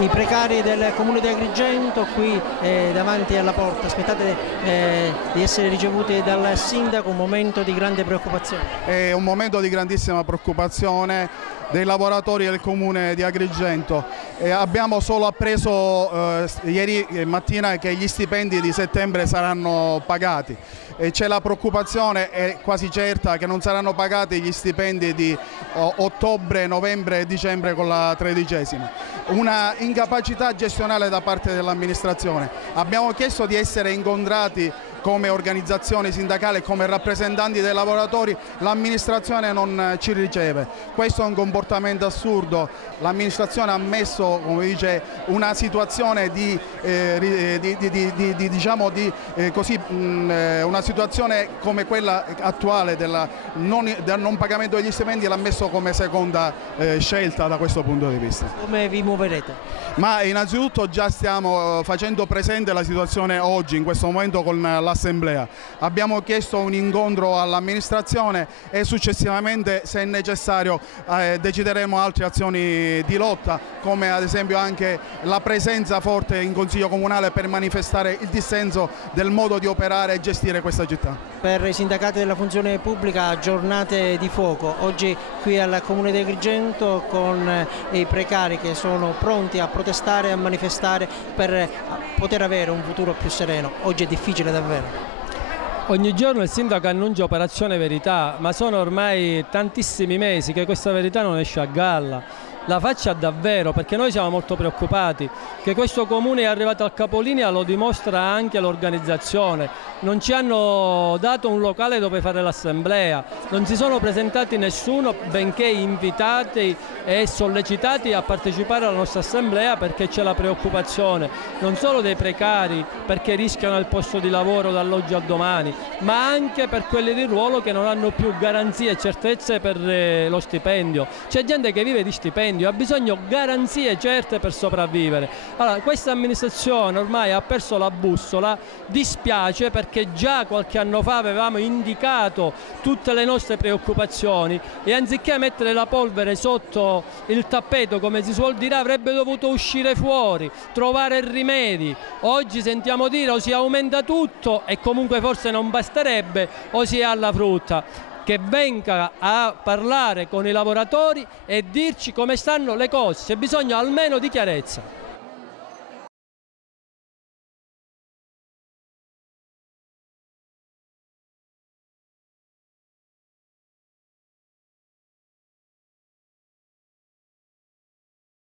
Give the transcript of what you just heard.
I precari del comune di Agrigento qui davanti alla porta, aspettate di essere ricevuti dal sindaco, un momento di grande preoccupazione. È un momento di grandissima preoccupazione dei lavoratori del comune di Agrigento. Abbiamo solo appreso ieri mattina che gli stipendi di settembre saranno pagati. C'è la preoccupazione, è quasi certa, che non saranno pagati gli stipendi di ottobre, novembre e dicembre con la 13ª. Una incapacità gestionale da parte dell'amministrazione. Abbiamo chiesto di essere incontrati come organizzazione sindacale, come rappresentanti dei lavoratori, l'amministrazione non ci riceve. Questo è un comportamento assurdo. L'amministrazione ha messo, come dice, una situazione una situazione come quella attuale del non pagamento degli stipendi, l'ha messo come seconda scelta da questo punto di vista. Come vi muoverete? Ma innanzitutto già stiamo facendo presente la situazione oggi, in questo momento con l'Assemblea. Abbiamo chiesto un incontro all'amministrazione e successivamente, se è necessario, decideremo altre azioni di lotta, come ad esempio anche la presenza forte in Consiglio Comunale per manifestare il dissenso del modo di operare e gestire questa città. Per i sindacati della funzione pubblica, giornate di fuoco, oggi qui al Comune di Agrigento con i precari che sono pronti a protestare e a manifestare per poter avere un futuro più sereno. Oggi è difficile davvero. Ogni giorno il sindaco annuncia operazione verità, ma sono ormai tantissimi mesi che questa verità non esce a galla. La faccia davvero, perché noi siamo molto preoccupati. Che questo comune è arrivato al capolinea lo dimostra anche l'organizzazione. Non ci hanno dato un locale dove fare l'assemblea, non si sono presentati nessuno, benché invitati e sollecitati a partecipare alla nostra assemblea, perché c'è la preoccupazione non solo dei precari, perché rischiano il posto di lavoro dall'oggi al domani, ma anche per quelli di ruolo che non hanno più garanzie e certezze per lo stipendio. C'è gente che vive di stipendio, ha bisogno di garanzie certe per sopravvivere. Allora, questa amministrazione ormai ha perso la bussola, dispiace perché già qualche anno fa avevamo indicato tutte le nostre preoccupazioni e anziché mettere la polvere sotto il tappeto, come si suol dire, avrebbe dovuto uscire fuori, trovare rimedi. Oggi sentiamo dire o si aumenta tutto e comunque forse non basterebbe, o si è alla frutta. Che venga a parlare con i lavoratori e dirci come stanno le cose, c'è bisogno almeno di chiarezza.